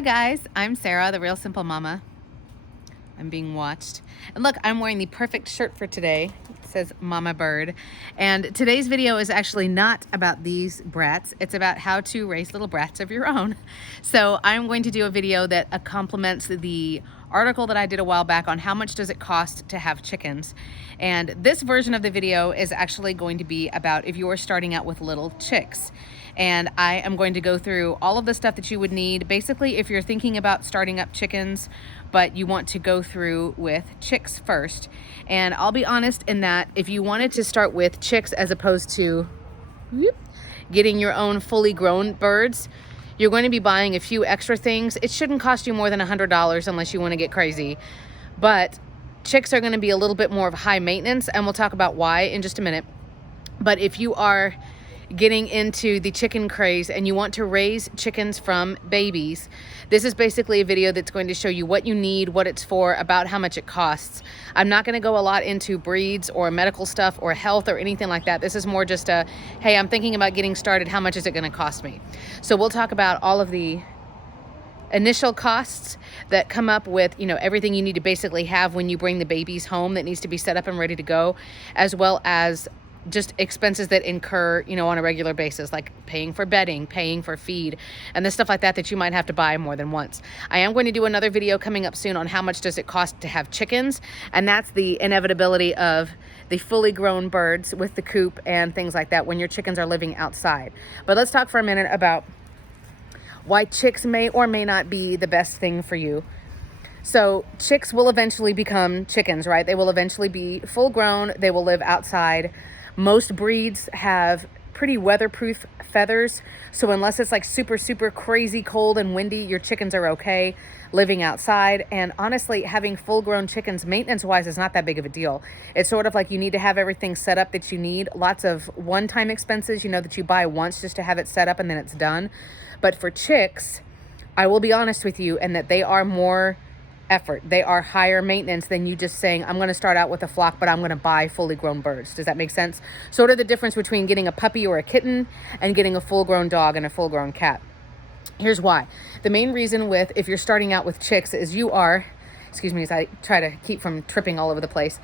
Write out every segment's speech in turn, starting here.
Hi guys, I'm Sarah, the Real Simple Mama. I'm being watched. And look, I'm wearing the perfect shirt for today. It says Mama Bird. And today's video is actually not about these brats. It's about how to raise little brats of your own. So I'm going to do a video that complements the article that I did a while back on how much does it cost to have chickens. And this version of the video is actually going to be about if you are starting out with little chicks. And I am going to go through all of the stuff that you would need. Basically, if you're thinking about starting up chickens, but you want to go through with chicks first. And I'll be honest in that if you wanted to start with chicks as opposed to getting your own fully grown birds, you're going to be buying a few extra things. It shouldn't cost you more than $100 unless you want to get crazy. But chicks are going to be a little bit more of high maintenance, and we'll talk about why in just a minute. But if you are getting into the chicken craze and you want to raise chickens from babies, this is basically a video that's going to show you what you need, what it's for, about how much it costs. I'm not going to go a lot into breeds or medical stuff or health or anything like that. This is more just a, hey, I'm thinking about getting started. How much is it going to cost me? So we'll talk about all of the initial costs that come up with, everything you need to basically have when you bring the babies home that needs to be set up and ready to go, as well as just expenses that incur, on a regular basis, like paying for bedding, paying for feed, and the stuff like that that you might have to buy more than once. I am going to do another video coming up soon on how much does it cost to have chickens, and that's the inevitability of the fully grown birds with the coop and things like that when your chickens are living outside. But let's talk for a minute about why chicks may or may not be the best thing for you. So chicks will eventually become chickens, right? They will eventually be full grown. They will live outside. Most breeds have pretty weatherproof feathers. So unless it's like super, super crazy cold and windy, your chickens are okay living outside. And honestly, having full grown chickens maintenance wise is not that big of a deal. It's sort of like you need to have everything set up that you need. Lots of one-time expenses, that you buy once just to have it set up and then it's done. But for chicks, I will be honest with you, and that they are more effort. They are higher maintenance than you just saying, I'm going to start out with a flock, but I'm going to buy fully grown birds. Does that make sense? Sort of the difference between getting a puppy or a kitten and getting a full grown dog and a full grown cat. Here's why. The main reason if you're starting out with chicks is excuse me as I try to keep from tripping all over the place.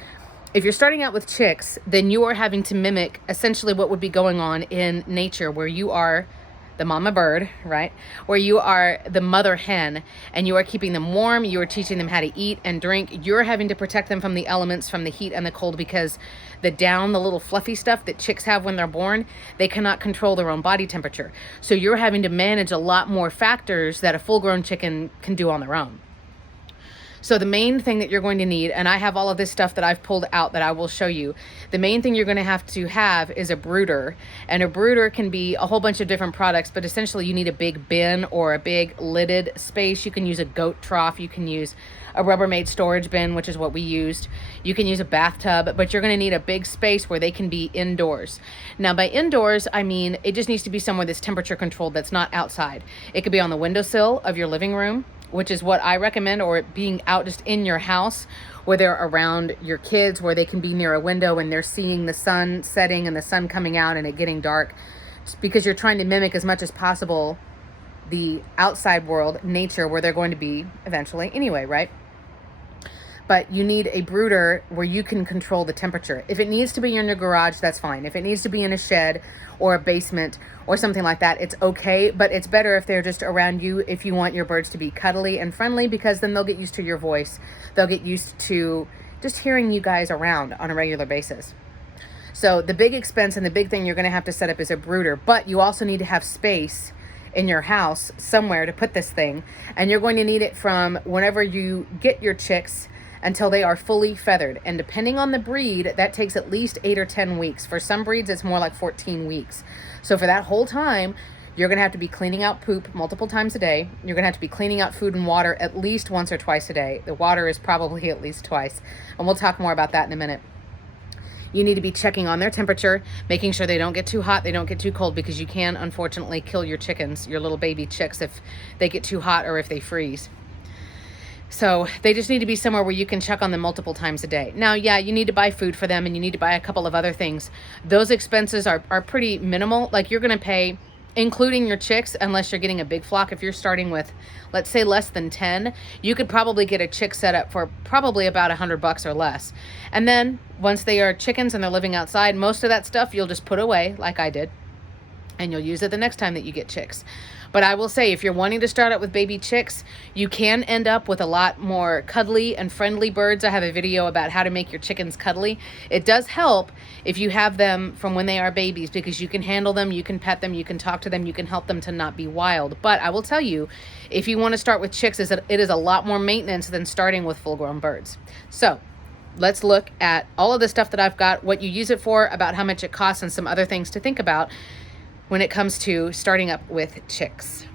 If you're starting out with chicks, then you are having to mimic essentially what would be going on in nature, where you are the mama bird, right? Where you are the mother hen and you are keeping them warm. You are teaching them how to eat and drink. You're having to protect them from the elements, from the heat and the cold, because the little fluffy stuff that chicks have when they're born, they cannot control their own body temperature. So you're having to manage a lot more factors that a full grown chicken can do on their own. So the main thing that you're going to need, and I have all of this stuff that I've pulled out that I will show you. The main thing you're going to have is a brooder. And a brooder can be a whole bunch of different products, but essentially you need a big bin or a big lidded space. You can use a goat trough. You can use a Rubbermaid storage bin, which is what we used. You can use a bathtub, but you're going to need a big space where they can be indoors. Now by indoors, I mean, it just needs to be somewhere that's temperature controlled, that's not outside. It could be on the windowsill of your living room, which is what I recommend, or being out just in your house where they're around your kids, where they can be near a window and they're seeing the sun setting and the sun coming out and it getting dark, just because you're trying to mimic as much as possible the outside world, nature, where they're going to be eventually anyway, right? But you need a brooder where you can control the temperature. If it needs to be in your garage, that's fine. If it needs to be in a shed or a basement or something like that, it's okay. But it's better if they're just around you, if you want your birds to be cuddly and friendly, because then they'll get used to your voice. They'll get used to just hearing you guys around on a regular basis. So the big expense and the big thing you're going to have to set up is a brooder. But you also need to have space in your house somewhere to put this thing. And you're going to need it from whenever you get your chicks until they are fully feathered. And depending on the breed, that takes at least 8 or 10 weeks. For some breeds, it's more like 14 weeks. So for that whole time, you're going to have to be cleaning out poop multiple times a day. You're going to have to be cleaning out food and water at least once or twice a day. The water is probably at least twice. And we'll talk more about that in a minute. You need to be checking on their temperature, making sure they don't get too hot, they don't get too cold, because you can unfortunately kill your chickens, your little baby chicks, if they get too hot or if they freeze. So they just need to be somewhere where you can check on them multiple times a day. Now, yeah, you need to buy food for them and you need to buy a couple of other things. Those expenses are pretty minimal. Like you're going to pay including your chicks, unless you're getting a big flock. If you're starting with, let's say, less than 10, you could probably get a chick set up for probably about $100 or less. And then once they are chickens and they're living outside, most of that stuff you'll just put away like I did, and you'll use it the next time that you get chicks. But I will say, if you're wanting to start out with baby chicks, you can end up with a lot more cuddly and friendly birds. I have a video about how to make your chickens cuddly. It does help if you have them from when they are babies, because you can handle them, you can pet them, you can talk to them, you can help them to not be wild. But I will tell you, if you want to start with chicks, it is a lot more maintenance than starting with full-grown birds. So let's look at all of the stuff that I've got, what you use it for, about how much it costs, and some other things to think about when it comes to starting up with chicks.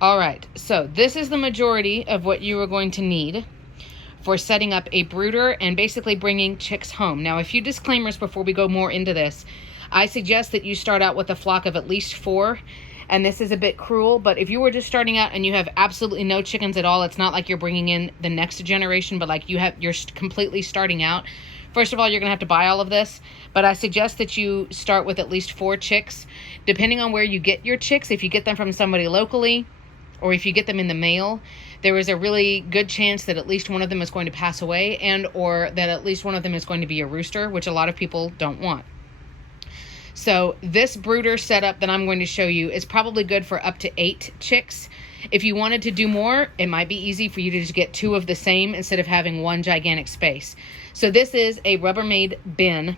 All right, so this is the majority of what you are going to need for setting up a brooder and basically bringing chicks home. Now, a few disclaimers before we go more into this. I suggest that you start out with a flock of at least 4, and this is a bit cruel, but if you were just starting out and you have absolutely no chickens at all, it's not like you're bringing in the next generation, but like you're completely starting out. First of all, you're going to have to buy all of this, but I suggest that you start with at least 4 chicks. Depending on where you get your chicks, if you get them from somebody locally or if you get them in the mail, there is a really good chance that at least one of them is going to pass away, and or that at least one of them is going to be a rooster, which a lot of people don't want. So this brooder setup that I'm going to show you is probably good for up to 8 chicks. If you wanted to do more, it might be easy for you to just get 2 of the same instead of having one gigantic space. So this is a Rubbermaid bin.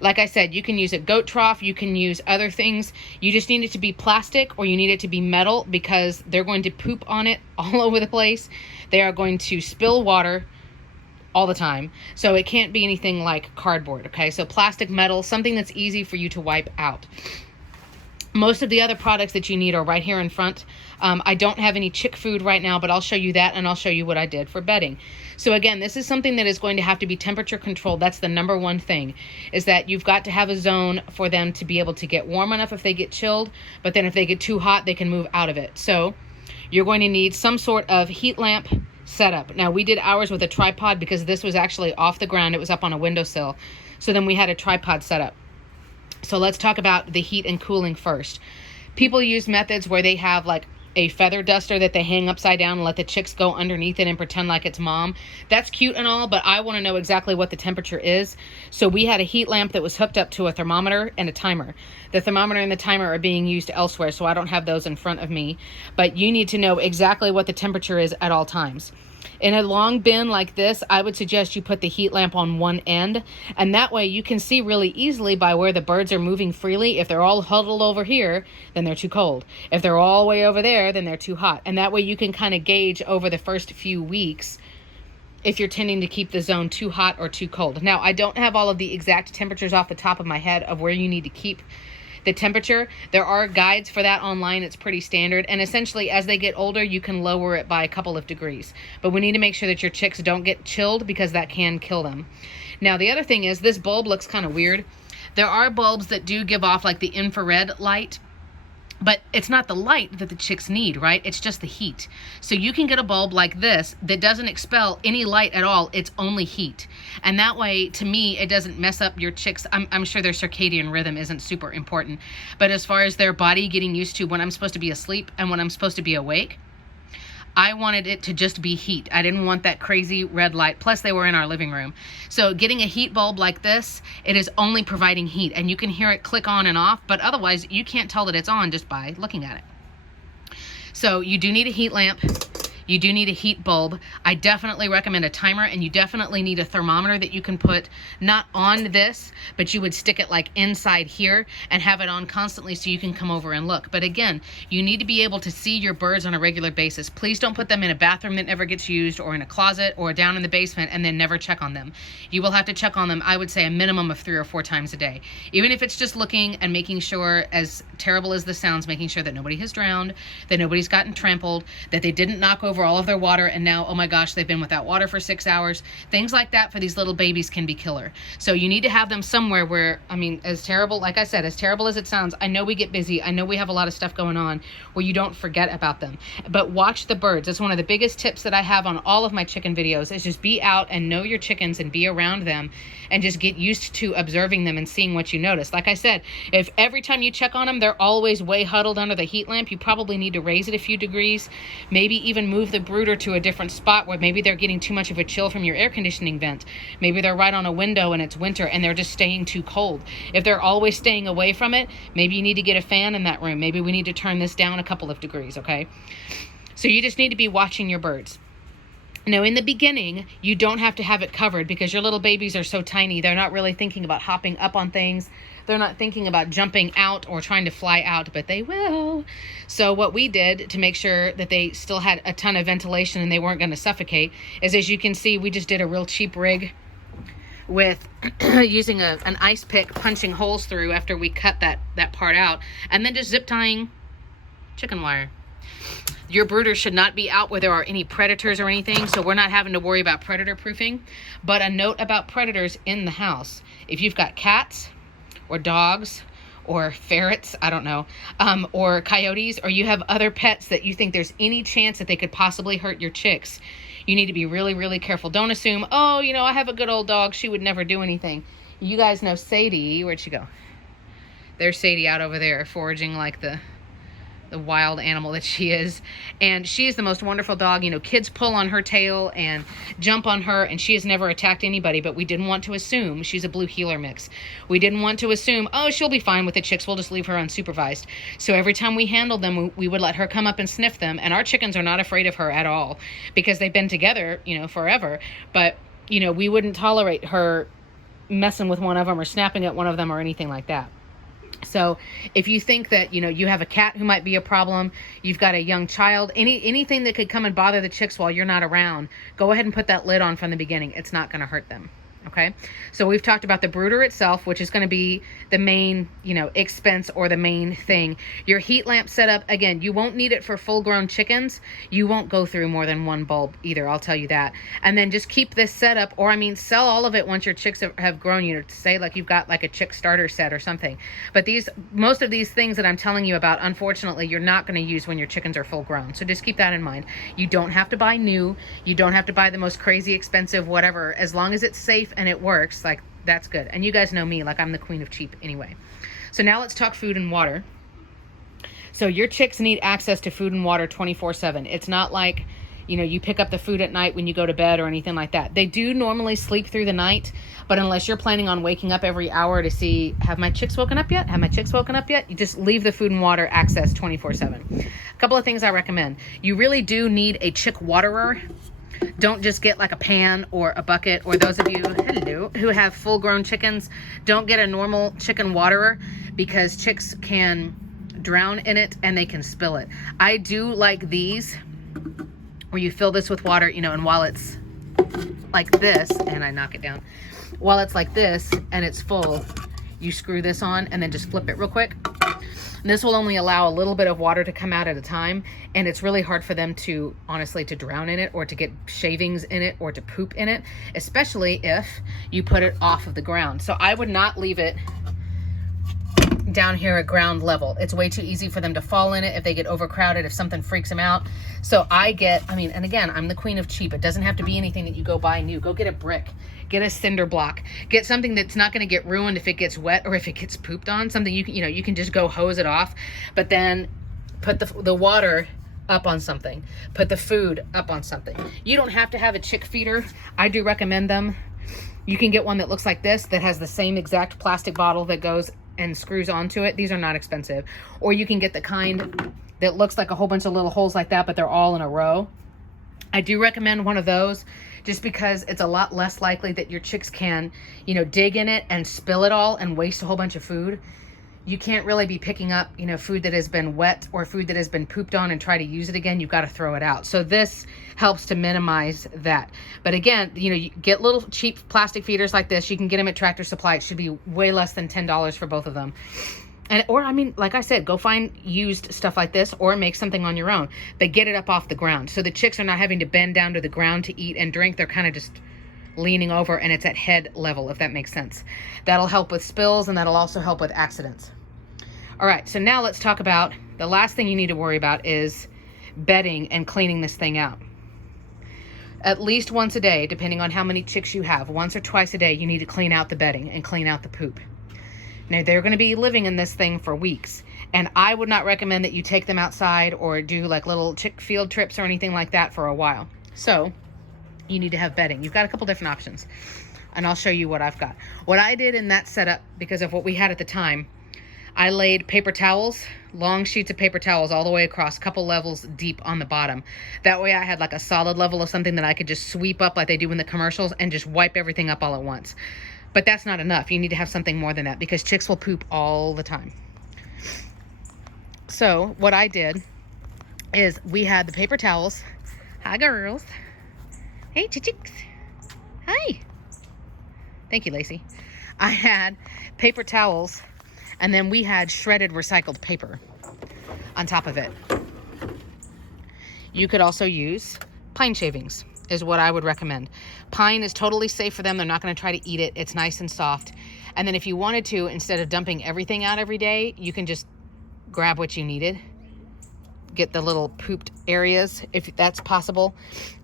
Like I said, you can use a goat trough, you can use other things. You just need it to be plastic or you need it to be metal, because they're going to poop on it all over the place. They are going to spill water all the time. So it can't be anything like cardboard, okay? So plastic, metal, something that's easy for you to wipe out. Most of the other products that you need are right here in front. I don't have any chick food right now, but I'll show you that, and I'll show you what I did for bedding. So again, this is something that is going to have to be temperature controlled. That's the number one thing, is that you've got to have a zone for them to be able to get warm enough if they get chilled, but then if they get too hot, they can move out of it. So you're going to need some sort of heat lamp setup. Now, we did ours with a tripod because this was actually off the ground. It was up on a windowsill. So then we had a tripod setup. So let's talk about the heat and cooling first. People use methods where they have like a feather duster that they hang upside down and let the chicks go underneath it and pretend like it's mom. That's cute and all, but I want to know exactly what the temperature is. So we had a heat lamp that was hooked up to a thermometer and a timer. The thermometer and the timer are being used elsewhere, so I don't have those in front of me. But you need to know exactly what the temperature is at all times. In a long bin like this, I would suggest you put the heat lamp on one end, and that way you can see really easily by where the birds are moving freely. If they're all huddled over here, then they're too cold. If they're all the way over there, then they're too hot. And that way you can kind of gauge over the first few weeks if you're tending to keep the zone too hot or too cold. Now, I don't have all of the exact temperatures off the top of my head of where you need to keep the temperature. There are guides for that online. It's pretty standard, and essentially as they get older you can lower it by a couple of degrees, but we need to make sure that your chicks don't get chilled because that can kill them. Now, the other thing is, this bulb looks kind of weird. There are bulbs that do give off like the infrared light, but it's not the light that the chicks need, right? It's just the heat. So you can get a bulb like this that doesn't expel any light at all. It's only heat. And that way, to me, it doesn't mess up your chicks. I'm sure their circadian rhythm isn't super important. But as far as their body getting used to when I'm supposed to be asleep and when I'm supposed to be awake, I wanted it to just be heat. I didn't want that crazy red light. Plus, they were in our living room. So getting a heat bulb like this, it is only providing heat. And you can hear it click on and off, but otherwise you can't tell that it's on just by looking at it. So you do need a heat lamp. You do need a heat bulb. I definitely recommend a timer, and you definitely need a thermometer that you can put not on this, but you would stick it like inside here and have it on constantly so you can come over and look. But again, you need to be able to see your birds on a regular basis. Please don't put them in a bathroom that never gets used, or in a closet, or down in the basement, and then never check on them. You will have to check on them, I would say, a minimum of 3 or 4 times a day. Even if it's just looking and making sure, as terrible as this sounds, making sure that nobody has drowned, that nobody's gotten trampled, that they didn't knock over over all of their water, and now, oh my gosh, they've been without water for 6 hours. Things like that for these little babies can be killer. So you need to have them somewhere where, I mean, as terrible, like I said, as terrible as it sounds, I know we get busy, I know we have a lot of stuff going on, where you don't forget about them. But watch the birds. That's one of the biggest tips that I have on all of my chicken videos, is just be out and know your chickens and be around them and just get used to observing them and seeing what you notice. Like I said, if every time you check on them, they're always way huddled under the heat lamp, you probably need to raise it a few degrees. Maybe even move the brooder to a different spot where maybe they're getting too much of a chill from your air conditioning vent. Maybe they're right on a window and it's winter and they're just staying too cold. If they're always staying away from it, maybe you need to get a fan in that room. Maybe we need to turn this down a couple of degrees, okay? So you just need to be watching your birds. Now, in the beginning, you don't have to have it covered because your little babies are so tiny. They're not really thinking about hopping up on things. They're not thinking about jumping out or trying to fly out, but they will. So what we did to make sure that they still had a ton of ventilation and they weren't going to suffocate is, as you can see, we just did a real cheap rig with using an ice pick, punching holes through after we cut that part out, and then just zip tying chicken wire. Your brooder should not be out where there are any predators or anything, so we're not having to worry about predator proofing. But a note about predators in the house: if you've got cats or dogs or ferrets, I don't know, or coyotes, or you have other pets that you think there's any chance that they could possibly hurt your chicks, you need to be really, really careful. Don't assume, oh, you know, I have a good old dog, she would never do anything. You guys know Sadie. Where'd she go? There's Sadie out over there foraging like the wild animal that she is. And she is the most wonderful dog. You know, kids pull on her tail and jump on her, and she has never attacked anybody, but we didn't want to assume. She's a blue heeler mix. We didn't want to assume, oh, she'll be fine with the chicks, we'll just leave her unsupervised. So every time we handled them, we would let her come up and sniff them, and our chickens are not afraid of her at all because they've been together, you know, forever. But, you know, we wouldn't tolerate her messing with one of them or snapping at one of them or anything like that. So if you think that, you know, you have a cat who might be a problem, you've got a young child, anything that could come and bother the chicks while you're not around, go ahead and put that lid on from the beginning. It's not going to hurt them. Okay, so we've talked about the brooder itself, which is going to be the main, you know, expense or the main thing. Your heat lamp setup, again, you won't need it for full-grown chickens. You won't go through more than one bulb either, I'll tell you that. And then just keep this setup, or I mean, sell all of it once your chicks have grown. You know, say like you've got like a chick starter set or something. But most of these things that I'm telling you about, unfortunately, you're not going to use when your chickens are full-grown. So just keep that in mind. You don't have to buy new. You don't have to buy the most crazy expensive whatever. As long as it's safe and it works, like, that's good. And you guys know me, like, I'm the queen of cheap anyway. So now let's talk food and water. So your chicks need access to food and water 24/7. It's not like, you know, you pick up the food at night when you go to bed or anything like that. They do normally sleep through the night, but unless you're planning on waking up every hour to see, have my chicks woken up yet? Have my chicks woken up yet? You just leave the food and water access 24/7. A couple of things I recommend. You really do need a chick waterer. Don't just get like a pan or a bucket, or those of you who have full-grown chickens, don't get a normal chicken waterer because chicks can drown in it and they can spill it. I do like these where you fill this with water, you know, and while it's like this, and I knock it down, while it's like this and it's full, you screw this on and then just flip it real quick. And this will only allow a little bit of water to come out at a time, and it's really hard for them to, honestly, to drown in it or to get shavings in it or to poop in it, especially if you put it off of the ground. So I would not leave it down here at ground level. It's way too easy for them to fall in it if they get overcrowded, if something freaks them out. So and again, I'm the queen of cheap. It doesn't have to be anything that you go buy new. Go get a brick. Get a cinder block. Get something that's not going to get ruined if it gets wet or if it gets pooped on. Something you can just go hose it off, but then put the water up on something. Put the food up on something. You don't have to have a chick feeder. I do recommend them. You can get one that looks like this, that has the same exact plastic bottle that goes and screws onto it. These are not expensive. Or you can get the kind that looks like a whole bunch of little holes like that, but they're all in a row. I do recommend one of those just because it's a lot less likely that your chicks can, you know, dig in it and spill it all and waste a whole bunch of food. You can't really be picking up, you know, food that has been wet or food that has been pooped on and try to use it again. You've got to throw it out. So this helps to minimize that. But again, you know, you get little cheap plastic feeders like this. You can get them at Tractor Supply. It should be way less than $10 for both of them. or I mean, like I said, go find used stuff like this or make something on your own, but get it up off the ground. So the chicks are not having to bend down to the ground to eat and drink. They're kind of just leaning over and it's at head level, if that makes sense. That'll help with spills and that'll also help with accidents. All right, so now let's talk about the last thing you need to worry about is bedding and cleaning this thing out. At least once a day, depending on how many chicks you have, once or twice a day, you need to clean out the bedding and clean out the poop. Now, they're going to be living in this thing for weeks, and I would not recommend that you take them outside or do like little chick field trips or anything like that for a while. So you need to have bedding. You've got a couple different options, and I'll show you what I've got. What I did in that setup, because of what we had at the time, I laid paper towels, long sheets of paper towels all the way across, a couple levels deep on the bottom. That way I had like a solid level of something that I could just sweep up like they do in the commercials and just wipe everything up all at once. But that's not enough. You need to have something more than that because chicks will poop all the time. So what I did is we had the paper towels. Hi, girls. Hey, chicks. Hi. Thank you, Lacey. I had paper towels, and then we had shredded recycled paper on top of it. You could also use pine shavings is what I would recommend. Pine is totally safe for them. They're not going to try to eat it. It's nice and soft. And then if you wanted to, instead of dumping everything out every day, you can just grab what you needed, get the little pooped areas if that's possible,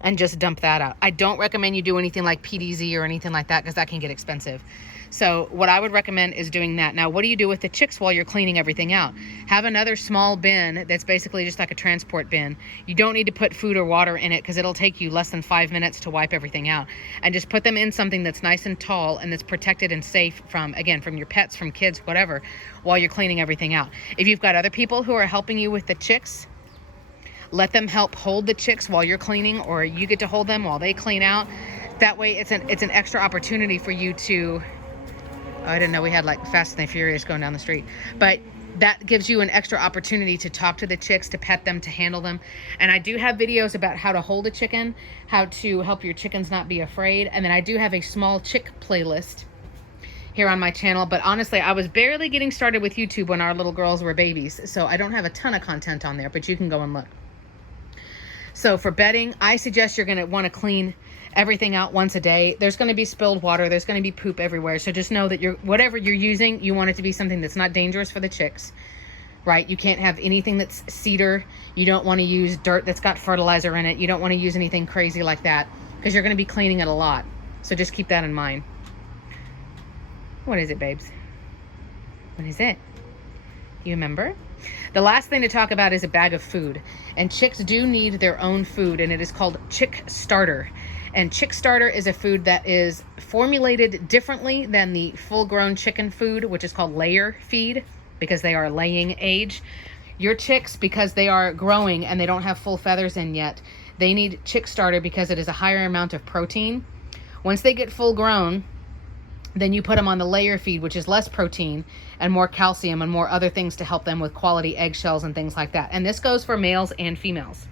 and just dump that out. I don't recommend you do anything like PDZ or anything like that because that can get expensive. So what I would recommend is doing that. Now, what do you do with the chicks while you're cleaning everything out? Have another small bin that's basically just like a transport bin. You don't need to put food or water in it because it'll take you less than 5 minutes to wipe everything out. And just put them in something that's nice and tall and that's protected and safe from, again, from your pets, from kids, whatever, while you're cleaning everything out. If you've got other people who are helping you with the chicks, let them help hold the chicks while you're cleaning, or you get to hold them while they clean out. That way it's an extra opportunity for you to... Oh, I didn't know we had like Fast and the Furious going down the street. But that gives you an extra opportunity to talk to the chicks, to pet them, to handle them. And I do have videos about how to hold a chicken, how to help your chickens not be afraid. And then I do have a small chick playlist here on my channel. But honestly, I was barely getting started with YouTube when our little girls were babies. So I don't have a ton of content on there, but you can go and look. So for bedding, I suggest you're going to want to clean everything out once a day. There's going to be spilled water. There's going to be poop everywhere. So just know that whatever you're using, you want it to be something that's not dangerous for the chicks, right? You can't have anything that's cedar. You don't want to use dirt that's got fertilizer in it. You don't want to use anything crazy like that because you're going to be cleaning it a lot. So just keep that in mind. What is it, babes? What is it? Do you remember? The last thing to talk about is a bag of food. And chicks do need their own food, and it is called Chick Starter. And Chick Starter is a food that is formulated differently than the full-grown chicken food, which is called layer feed, because they are laying age. Your chicks, because they are growing and they don't have full feathers in yet, they need Chick Starter because it is a higher amount of protein. Once they get full grown, then you put them on the layer feed, which is less protein and more calcium and more other things to help them with quality eggshells and things like that. And this goes for males and females.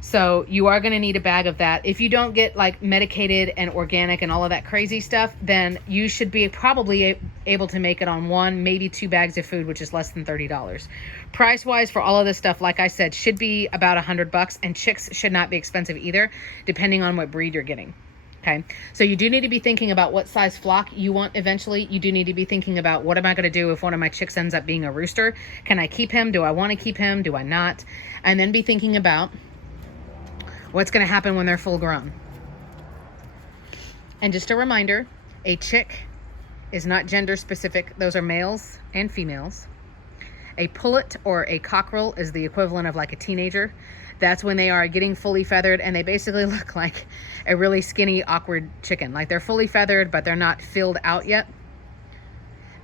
So you are going to need a bag of that. If you don't get like medicated and organic and all of that crazy stuff, then you should be probably able to make it on 1, maybe 2 bags of food, which is less than $30. Price wise for all of this stuff, like I said, should be about $100, and chicks should not be expensive either, depending on what breed you're getting. Okay, so you do need to be thinking about what size flock you want eventually. You do need to be thinking about, what am I going to do if one of my chicks ends up being a rooster? Can I keep him? Do I want to keep him? Do I not? And then be thinking about what's going to happen when they're full grown. And just a reminder, a chick is not gender specific. Those are males and females. A pullet or a cockerel is the equivalent of like a teenager. That's when they are getting fully feathered and they basically look like a really skinny, awkward chicken. Like they're fully feathered, but they're not filled out yet.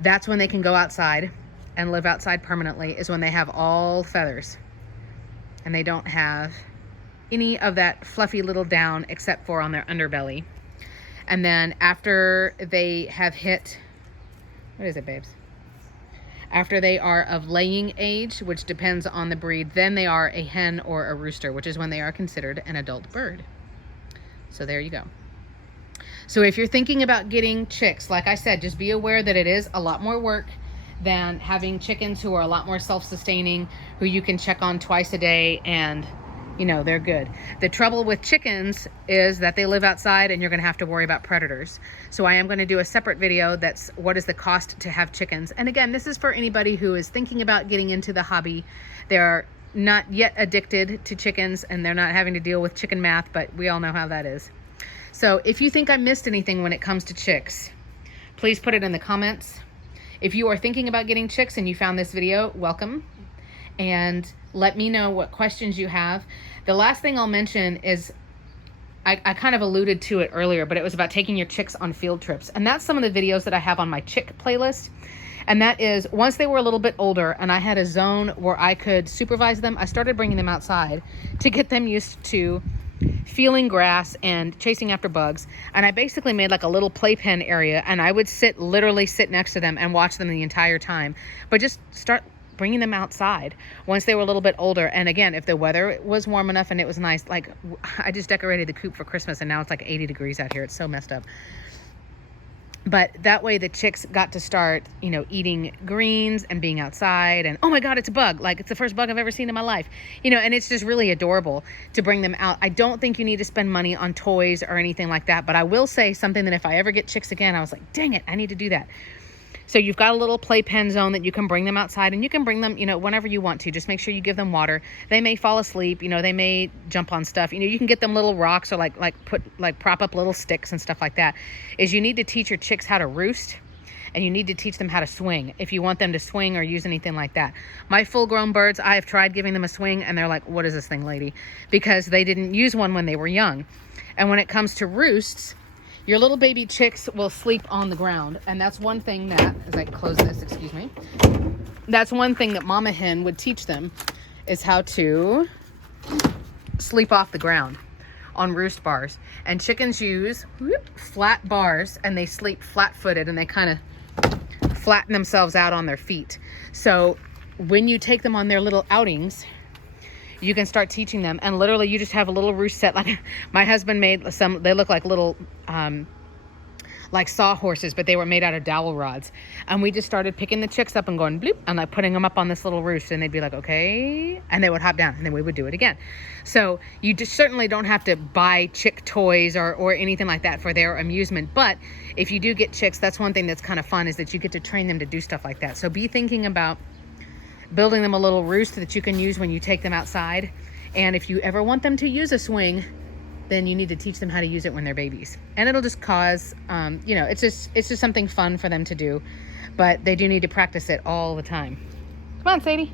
That's when they can go outside and live outside permanently, is when they have all feathers and they don't have any of that fluffy little down except for on their underbelly. And then after they have hit, what is it, babes? After they are of laying age, which depends on the breed, then they are a hen or a rooster, which is when they are considered an adult bird. So there you go. So if you're thinking about getting chicks, like I said, just be aware that it is a lot more work than having chickens who are a lot more self-sustaining, who you can check on twice a day and, you know, they're good. The trouble with chickens is that they live outside and you're going to have to worry about predators. So I am going to do a separate video that's what is the cost to have chickens. And again, this is for anybody who is thinking about getting into the hobby. They're not yet addicted to chickens and they're not having to deal with chicken math, but we all know how that is. So if you think I missed anything when it comes to chicks, please put it in the comments. If you are thinking about getting chicks and you found this video, welcome. And let me know what questions you have. The last thing I'll mention is, I kind of alluded to it earlier, but it was about taking your chicks on field trips. And that's some of the videos that I have on my chick playlist. And that is, once they were a little bit older and I had a zone where I could supervise them, I started bringing them outside to get them used to feeling grass and chasing after bugs. And I basically made like a little playpen area, and I would literally sit next to them and watch them the entire time. But just start bringing them outside once they were a little bit older. And again, if the weather was warm enough and it was nice, like I just decorated the coop for Christmas and now it's like 80 degrees out here. It's so messed up. But that way the chicks got to start, you know, eating greens and being outside, and oh my God, it's a bug. Like, it's the first bug I've ever seen in my life, you know, and it's just really adorable to bring them out. I don't think you need to spend money on toys or anything like that, but I will say something that if I ever get chicks again, I was like, dang it, I need to do that. So you've got a little playpen zone that you can bring them outside, and you can bring them, you know, whenever you want to. Just make sure you give them water. They may fall asleep, you know, they may jump on stuff. You know, you can get them little rocks or prop up little sticks and stuff like that. Is you need to teach your chicks how to roost, and you need to teach them how to swing if you want them to swing or use anything like that. My full-grown birds, I have tried giving them a swing, and they're like, what is this thing, lady? Because they didn't use one when they were young. And when it comes to roosts, your little baby chicks will sleep on the ground. And that's one thing that, as I close this, excuse me, that's one thing that mama hen would teach them, is how to sleep off the ground on roost bars. And chickens use flat bars, and they sleep flat-footed, and they kind of flatten themselves out on their feet. So when you take them on their little outings, you can start teaching them, and literally you just have a little roost set. Like my husband made some, they look like little like sawhorses, but they were made out of dowel rods. And we just started picking the chicks up and going bloop, and like putting them up on this little roost, and they'd be like, okay, and they would hop down, and then we would do it again. So you just certainly don't have to buy chick toys or anything like that for their amusement. But if you do get chicks, that's one thing that's kind of fun, is that you get to train them to do stuff like that. So be thinking about building them a little roost that you can use when you take them outside. And if you ever want them to use a swing, then you need to teach them how to use it when they're babies. And it'll just cause, you know, it's just something fun for them to do. But they do need to practice it all the time. Come on, Sadie.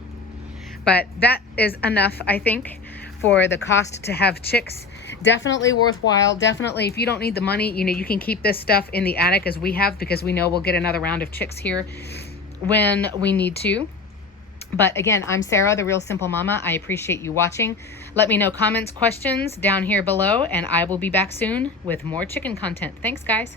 But that is enough, I think, for the cost to have chicks. Definitely worthwhile. Definitely, if you don't need the money, you know, you can keep this stuff in the attic as we have, because we know we'll get another round of chicks here when we need to. But again, I'm Sarah, the Real Simple Mama. I appreciate you watching. Let me know comments, questions down here below, and I will be back soon with more chicken content. Thanks, guys.